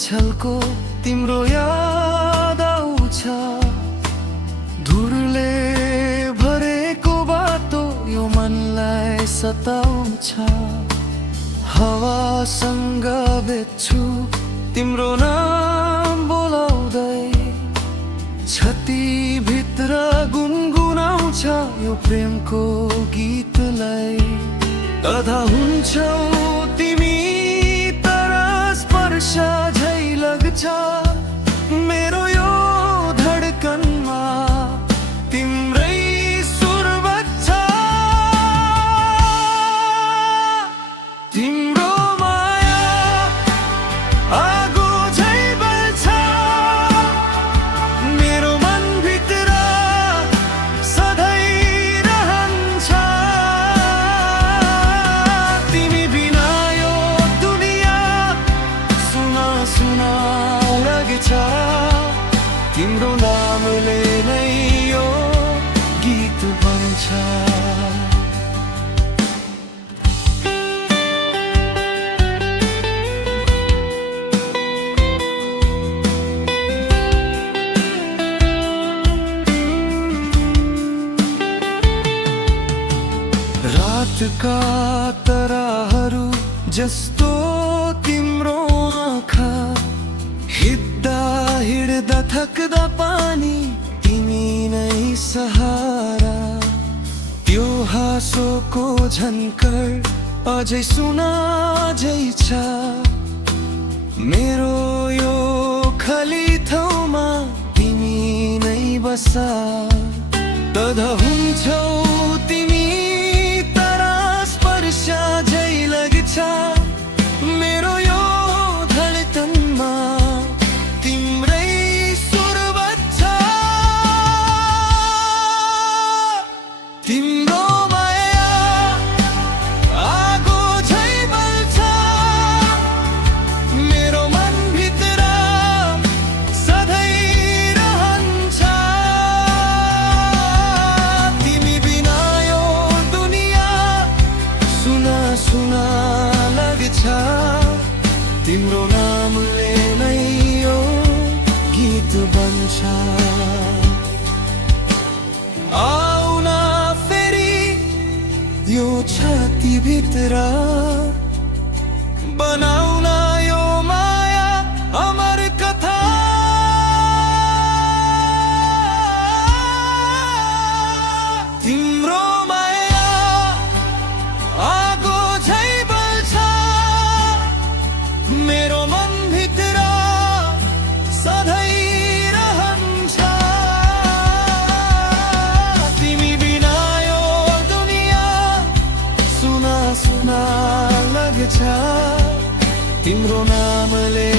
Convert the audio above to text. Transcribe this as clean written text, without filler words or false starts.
छलको तिम्रो याद आउँछ। धुरले भरेको बाटो यो मनलाई सताउँछ। हावासँग बेच्छु तिम्रो नाम बोलाउँदै, छातीभित्र गुनगुनाउँछ यो प्रेमको गीतलाई। आधा हुन्छौ तिमी तर स्पर्श झै लाग्छ मेरो यो धडकनमा, तिम्रै सुर बज्छ। तिम्रो माया आगो झै बल्छ मेरो मनभित्र सधैँ रहन्छ। तिमी बिना यो दुनियाँ सुना सुना लाग्छ। तिम्रो नामले नै यो गीत बन्छ। रातका ताराहरू जस्तो तिम्रो आँखा, हिँड्दा हिँड्दा थक्दा पानी तिमी नै सहारा। त्यो हाँसोको झन्कर अझै सुना झै छ मेरो यो खाली ठाउँमा तिमी नै बसा। तदा हुन्छौ तिमी तर स्पर्श झै लाग्छ मेरो यो धडकनमा, तिम्रै सुर बज्छ। तिम्रो माया आगो झै बल्छ मेरो मनभित्र सधैँ रहन्छ। तिमी बिना यो दुनियाँ सुना सुना लाग्छ। तिम्रो नामले नै यो गीत बन्छ। आउन फेरि यो छातीभित्र बनाउन यो माया अमर कथा। तिम्रो माया आगो झै बल्छ मेरो मनभित्र सधैँ रहन्छ। तिमी बिना यो दुनियाँ सुना सुना लाग्छ। तिम्रो नामले